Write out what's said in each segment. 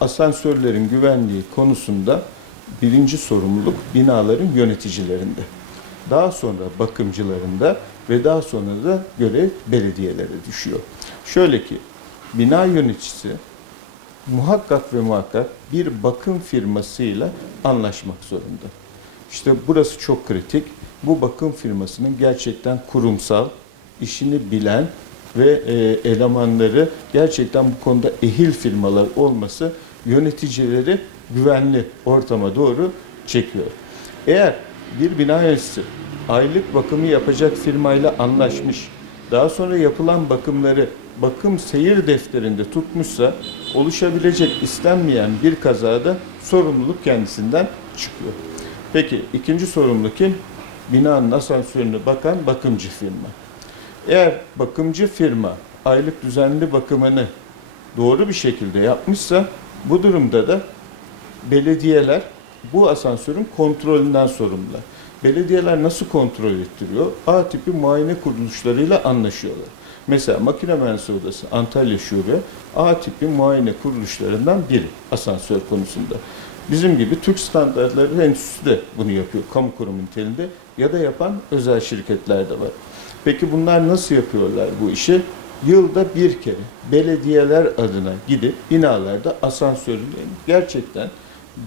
asansörlerin güvenliği konusunda birinci sorumluluk binaların yöneticilerinde. Daha sonra bakımcılarında ve daha sonra da görev belediyelere düşüyor. Şöyle ki bina yöneticisi muhakkak ve muhakkak bir bakım firmasıyla anlaşmak zorunda. İşte burası çok kritik. Bu bakım firmasının gerçekten kurumsal, işini bilen ve e, elemanları gerçekten bu konuda ehil firmalar olması yöneticileri güvenli ortama doğru çekiyor. Eğer bir bina yöneticisi aylık bakımı yapacak firmayla anlaşmış, daha sonra yapılan bakımları bakım seyir defterinde tutmuşsa oluşabilecek istenmeyen bir kazada sorumluluk kendisinden çıkıyor. Peki ikinci sorumluluk kim? Binanın asansörüne bakan bakımcı firma. Eğer bakımcı firma aylık düzenli bakımını doğru bir şekilde yapmışsa bu durumda da belediyeler bu asansörün kontrolünden sorumlular. Belediyeler nasıl kontrol ettiriyor? A tipi muayene kuruluşlarıyla anlaşıyorlar. Mesela makine mühendisliği odası Antalya Şube A tipi muayene kuruluşlarından biri asansör konusunda. Bizim gibi Türk Standartları Enstitüsü de bunu yapıyor kamu kurumu niteliğinde ya da yapan özel şirketler de var. Peki bunlar nasıl yapıyorlar bu işi? Yılda bir kere belediyeler adına gidip binalarda asansörün gerçekten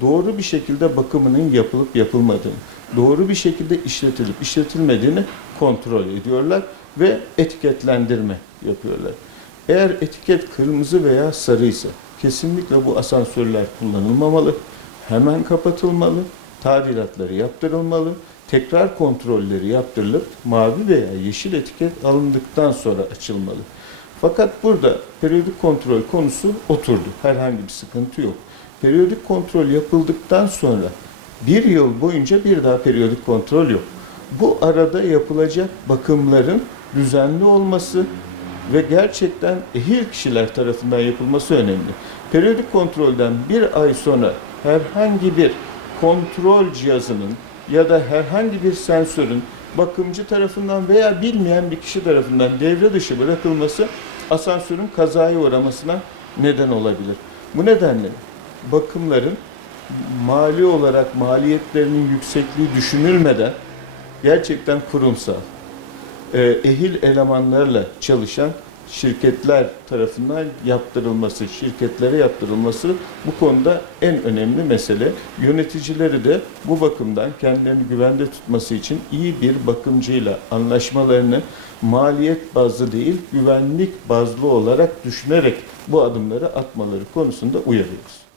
doğru bir şekilde bakımının yapılıp yapılmadığını, doğru bir şekilde işletilip işletilmediğini kontrol ediyorlar ve etiketlendirme yapıyorlar. Eğer etiket kırmızı veya sarıysa kesinlikle bu asansörler kullanılmamalı, hemen kapatılmalı, tadilatları yaptırılmalı, tekrar kontrolleri yaptırılıp mavi veya yeşil etiket alındıktan sonra açılmalı. Fakat burada periyodik kontrol konusu oturdu. Herhangi bir sıkıntı yok. Periyodik kontrol yapıldıktan sonra bir yıl boyunca bir daha periyodik kontrol yok. Bu arada yapılacak bakımların düzenli olması ve gerçekten ehil kişiler tarafından yapılması önemli. Periyodik kontrolden bir ay sonra herhangi bir kontrol cihazının ya da herhangi bir sensörün bakımcı tarafından veya bilmeyen bir kişi tarafından devre dışı bırakılması asansörün kazaya uğramasına neden olabilir. Bu nedenle bakımların mali olarak maliyetlerinin yüksekliği düşünülmeden gerçekten kurumsal, e, ehil elemanlarla çalışan şirketler tarafından yaptırılması, şirketlere yaptırılması bu konuda en önemli mesele. Yöneticileri de bu bakımdan kendilerini güvende tutması için iyi bir bakımcıyla anlaşmalarını maliyet bazlı değil, güvenlik bazlı olarak düşünerek bu adımları atmaları konusunda uyarıyoruz.